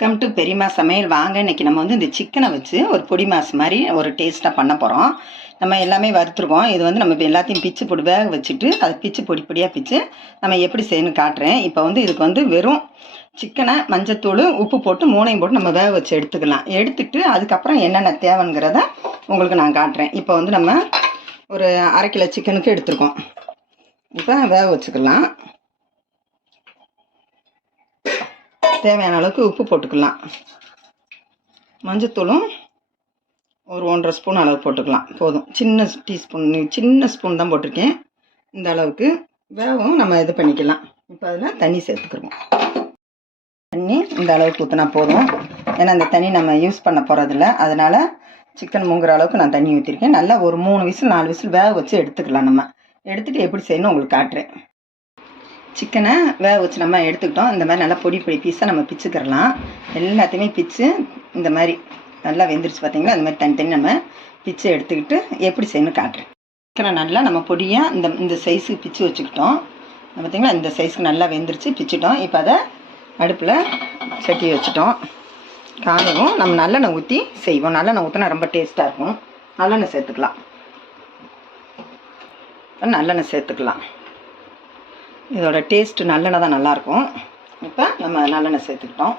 Welcome to பெரியம்மா சமையல். வாங்க, இன்றைக்கி நம்ம வந்து இந்த சிக்கனை வச்சு ஒரு பொடி மாஸ் மாதிரி ஒரு டேஸ்ட்டாக பண்ண போகிறோம். நம்ம எல்லாமே வறுத்துருக்கோம். இது வந்து நம்ம இப்போ எல்லாத்தையும் பிச்சு போட்டு வேக வச்சுட்டு அதை பிச்சு பொடி பொடியாக பிச்சு நம்ம எப்படி செய்யணும்னு காட்டுறேன். இப்போ வந்து இதுக்கு வந்து வெறும் சிக்கனை மஞ்சத்தூள் உப்பு போட்டு மூணையும் போட்டு நம்ம வேக வச்சு எடுத்துக்கலாம். எடுத்துட்டு அதுக்கப்புறம் என்னென்ன தேவைங்கிறத உங்களுக்கு நான் காட்டுறேன். இப்போ வந்து நம்ம ஒரு 1/2 கிலோ சிக்கனுக்கு எடுத்துருக்கோம். இப்போ வேக வச்சுக்கலாம். தேவையான அளவுக்கு உப்பு போட்டுக்கலாம். மஞ்சத்தூளும் ஒரு 1.5 ஸ்பூன் அளவு போட்டுக்கலாம். போதும். சின்ன ஸ்பூன் தான் போட்டிருக்கேன். இந்த அளவுக்கு வேகவும் நம்ம இது பண்ணிக்கலாம். இப்போ அதில் தண்ணி சேர்த்துக்கிறோம். தண்ணி இந்த அளவுக்கு ஊற்றினா போதும். ஏன்னா இந்த தண்ணி நம்ம யூஸ் பண்ண போகிறதில்ல. அதனால் சிக்கன் மூங்குற அளவுக்கு நான் தண்ணி ஊற்றிருக்கேன். நல்லா ஒரு 3 விசில் 4 விசில் வேக வச்சு எடுத்துக்கலாம். நம்ம எடுத்துகிட்டு எப்படி செய்யணும் உங்களுக்கு காட்டுறேன். சிக்கனை வேக வச்சு நம்ம எடுத்துக்கிட்டோம். இந்த மாதிரி நல்லா பொடி பொடி பீஸாக நம்ம பிச்சுக்கிறலாம். எல்லாத்தையுமே பிச்சு இந்த மாதிரி நல்லா வெந்துருச்சு பார்த்தீங்களா. அந்த மாதிரி தனித்தனி நம்ம பிச்சு எடுத்துக்கிட்டு எப்படி செய்யணும் காட்டுறேன். சிக்கனை நல்லா நம்ம பொடியாக இந்த சைஸுக்கு பிச்சு வச்சுக்கிட்டோம். பார்த்தீங்களா, இந்த சைஸுக்கு நல்லா வெந்துருச்சு, பிச்சுட்டோம். இப்போ அதை அடுப்பில் சட்டி வச்சுட்டோம். காயவும் நம்ம நல்லெண்ணெய் ஊற்றி செய்வோம். நல்லெண்ணெய் ஊற்றினா ரொம்ப டேஸ்ட்டாக இருக்கும். நல்லெண்ணெய் சேர்த்துக்கலாம். நல்லெண்ணெய் சேர்த்துக்கலாம். இதோட டேஸ்ட்டு நல்லெண்ணெய் தான் நல்லாயிருக்கும். இப்போ நம்ம நல்லெண்ணெய் சேர்த்துக்கிட்டோம்.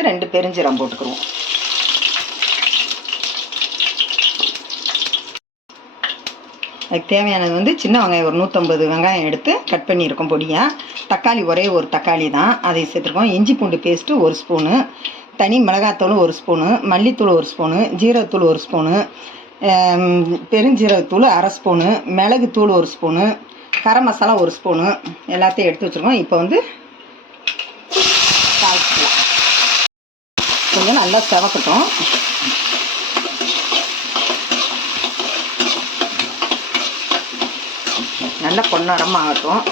2 பெருஞ்சீரகம் போட்டுக்குருவோம். அதுக்கு தேவையானது வந்து சின்ன வெங்காயம் ஒரு 150 வெங்காயம் எடுத்து கட் பண்ணியிருக்கோம் பொடியாக. தக்காளி ஒரே ஒரு தக்காளி தான், அதை சேர்த்துருக்கோம். இஞ்சி பூண்டு பேஸ்ட்டு 1 ஸ்பூனு, தனி மிளகாத்தூள் 1 ஸ்பூனு, மல்லித்தூள் 1 ஸ்பூனு, ஜீரகத்தூள் 1 ஸ்பூனு, பெருஞ்சீரகத்தூள் 1/2 ஸ்பூனு, மிளகுத்தூள் 1 ஸ்பூனு, கரம் மசாலா 1 ஸ்பூனு எல்லாத்தையும் எடுத்து வச்சுருக்கோம். இப்போ வந்து தாளிச்சிக்கலாம். கொஞ்சம் நல்லா செவக்கட்டும். நல்லா பொன்னரமாக ஆகட்டும்.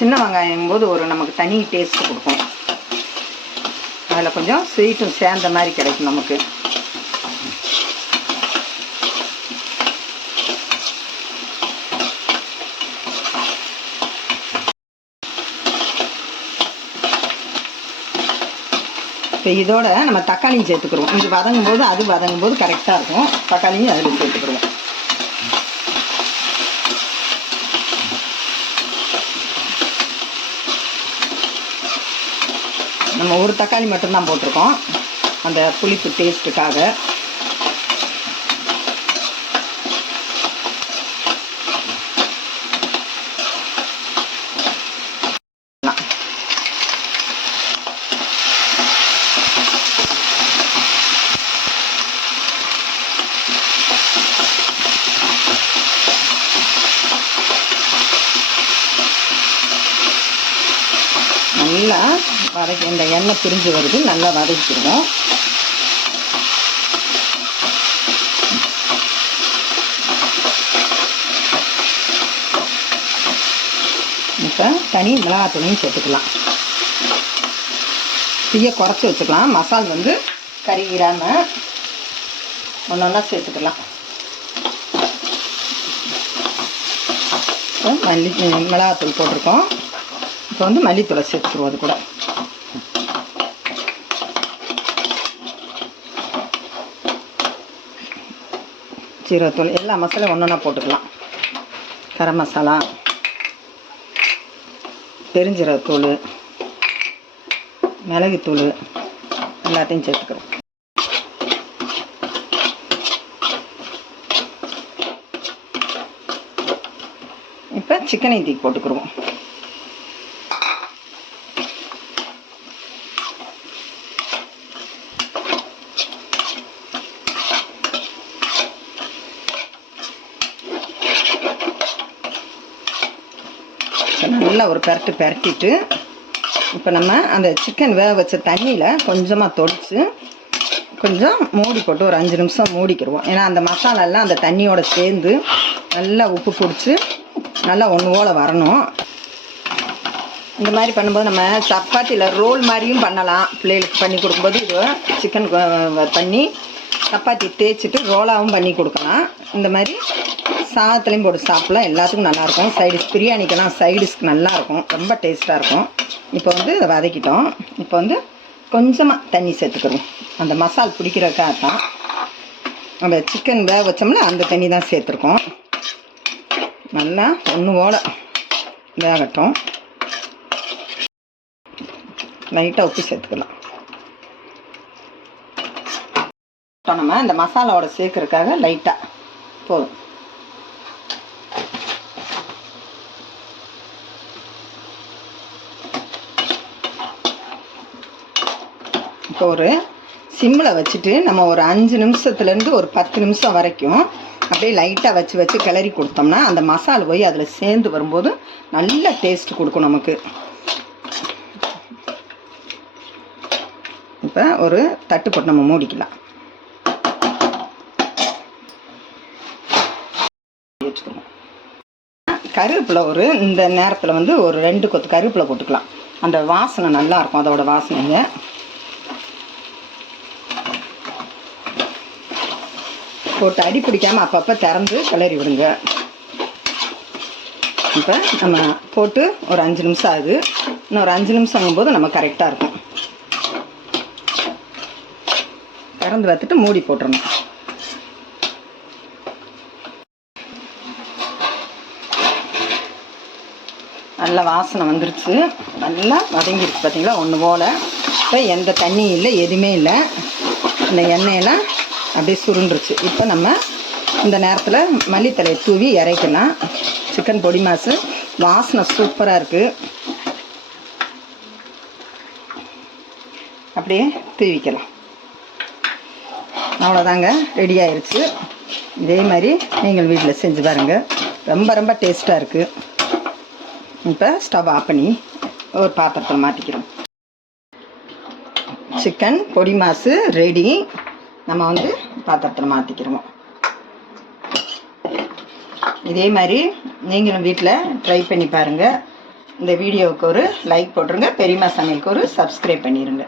சின்ன வெங்காயம் போது நமக்கு தனி டேஸ்ட்டு கொடுக்கும். அதில் கொஞ்சம் ஸ்வீட்டும் சேர்ந்த மாதிரி கிடைக்கும் நமக்கு. இப்போ இதோட நம்ம தக்காளியும் சேர்த்துக்கிறோம். இது வதங்கும்போது அது வதங்கும்போது கரெக்டாக இருக்கும். தக்காளியும் அதில் சேர்த்துக்கிறோம். நம்ம ஒரு தக்காளி மட்டும்தான் போட்டிருக்கோம் அந்த புளிப்பு டேஸ்ட்டுக்காக. நல்லா வதக்கி இந்த எண்ணெய் பிரிஞ்சு வருது, நல்லா வதக்கிடுவோம். இப்போ தனி மிளகாத்தூளையும் சேர்த்துக்கலாம். தீயை குறைச்சி வச்சுக்கலாம். மசால் வந்து கறியிடாமல் ஒன்றா சேர்த்துக்கலாம். மிளகாத்தூள் போட்டிருக்கோம். இப்போ வந்து மல்லித்தூளை சேர்த்துக்குவோம். அது கூட ஜீரகத்தூள் எல்லா மசாலையும் ஒன்றா போட்டுக்கலாம். கரம் மசாலா, பெருஞ்சீரகத்தூள், மிளகுத்தூள் எல்லாத்தையும் சேர்த்துக்கிறோம். இப்போ சிக்கனையும் தூக்கி போட்டுக்குருவோம். நல்லா ஒரு பெரட்டிட்டு இப்போ நம்ம அந்த சிக்கன் வேக வச்ச தண்ணியில் கொஞ்சமாக தொடிச்சு கொஞ்சம் மூடி போட்டு ஒரு 5 நிமிஷம் மூடிக்கிடுவோம். ஏன்னா அந்த மசாலாலாம் அந்த தண்ணியோட சேர்ந்து நல்லா உப்பு பிடிச்சி நல்லா ஒன்று போல் வரணும். இந்த மாதிரி பண்ணும்போது நம்ம சப்பாத்தியில் ரோல் மாதிரியும் பண்ணலாம். பிள்ளைகளுக்கு பண்ணி கொடுக்கும்போது இது சிக்கன் பண்ணி சப்பாத்தி தேய்ச்சிட்டு ரோலாகவும் பண்ணி கொடுக்கலாம். இந்த மாதிரி சாதத்துலேயும் போட்டு சாப்பிட்லாம். எல்லாத்துக்கும் நல்லாயிருக்கும். சைடிஷ் பிரியாணிக்கெல்லாம் சைடிஷ்க்கு நல்லாயிருக்கும். ரொம்ப டேஸ்ட்டாக இருக்கும். இப்போ வந்து இதை வதக்கிட்டோம். இப்போ வந்து கொஞ்சமாக தண்ணி சேர்த்துக்கிறோம். அந்த மசால் பிடிக்கிறதுக்காக தான் நம்ம சிக்கன் வேக வச்சோம்ல அந்த தண்ணி தான் சேர்த்துருக்கோம். நல்லா ஒன்று போல் வேகட்டும். லைட்டாக உப்பு சேர்த்துக்கலாம். நம்ம இந்த மசாலாவோட சேர்க்கறதுக்காக லைட்டாக போதும். இப்போ ஒரு சிம்மில் வச்சுட்டு நம்ம ஒரு 5 நிமிஷத்துலேருந்து ஒரு 10 நிமிஷம் வரைக்கும் அப்படியே லைட்டாக வச்சு கிளறி கொடுத்தோம்னா அந்த மசாலா போய் அதில் சேர்ந்து வரும்போது நல்ல டேஸ்ட் கொடுக்கும் நமக்கு. இப்போ ஒரு தட்டு போட்டு நம்ம மூடிக்கலாம். கருவேப்பிலை ஒரு இந்த நேரத்தில் வந்து ஒரு 2 கொத்து கருவேப்பிலை போட்டுக்கலாம். அந்த வாசனை நல்லாயிருக்கும். அதோட வாசனைங்க போட்டு அடி பிடிக்காமல் அப்பப்போ திறந்து கிளறி விடுங்க. இப்போ நம்ம போட்டு ஒரு 5 நிமிஷம் ஆகுது. இன்னும் ஒரு 5 நிமிஷம் ஆகும்போது நம்ம கரெக்டாக இருக்கும். திறந்து வைத்துட்டு மூடி போட்டுறணும். நல்லா வாசனை வந்துருச்சு. நல்லா வதங்கிடுச்சு பார்த்தீங்களா ஒன்று போல். இப்போ எந்த தண்ணியும் இல்லை, எதுவுமே இல்லை. இந்த எண்ணெயெல்லாம் அப்படியே சுருண்டுருச்சு. இப்போ நம்ம இந்த நேரத்தில் மல்லித்தலையை தூவி இறக்கலாம். சிக்கன் பொடி மாசு வாசனை சூப்பராக இருக்குது. அப்படியே தூவிக்கலாம். அவ்வளோதாங்க, ரெடி ஆயிடுச்சு. இதே மாதிரி நீங்கள் வீட்டில் செஞ்சு பாருங்கள். ரொம்ப டேஸ்ட்டாக இருக்குது. இப்போ ஸ்டவ் ஆஃப் பண்ணி ஒரு பாத்திரத்தில் மாற்றிக்கிறோம். சிக்கன் பொடி மாசு ரெடி. நம்ம வந்து பாத்திரத்தில் மாற்றிக்கிறோம். இதே மாதிரி நீங்களும் வீட்டில் ட்ரை பண்ணி பாருங்கள். இந்த வீடியோவுக்கு ஒரு லைக் போட்டுருங்க. பெரியம்மா சமையலுக்கு ஒரு சப்ஸ்கிரைப் பண்ணிடுங்க.